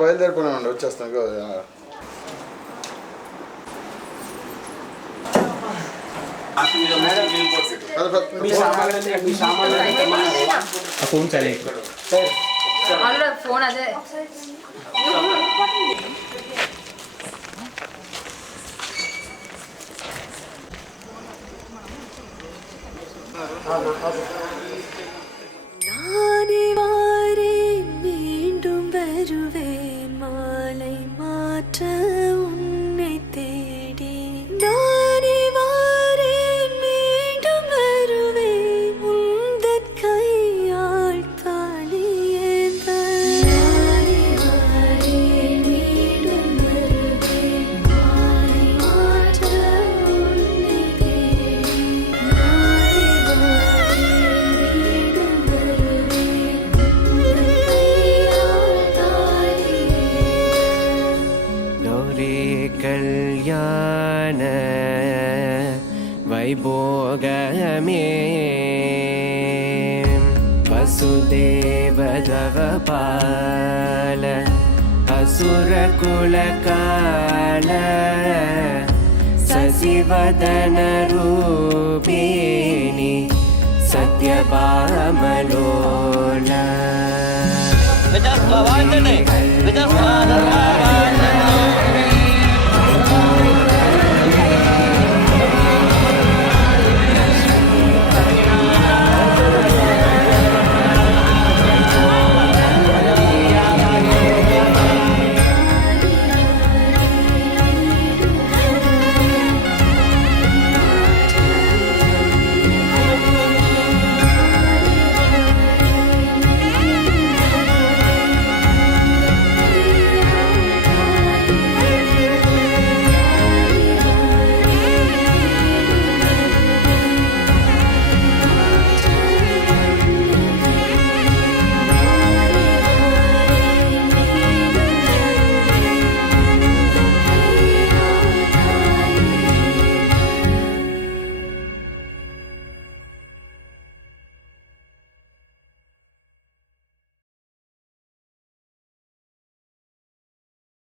బయలుదేరిపోయినామండి, వచ్చేస్తాం. ఫోన్ సరే ఫోన్ అదే மீண்டும் வருவேன் மாலை மாற்ற உன்னை தேடி. நானே வாரேன் மீண்டும் வருவேன் உந்தன் கையால் தாலியேந்த. நானே வாரேன் மீண்டும் வருவேன் மாலை மாற்ற உன்னை தேடி. நானே வாரேன் மீண்டும் வருவேன் உந்தன் கையால் தாலியேந்த. கௌரி கல்யாண வைபோகமே வசுதேவதவ பால அசுர குலகால சசிவதன ரூபிணி சத்யபாமலோல.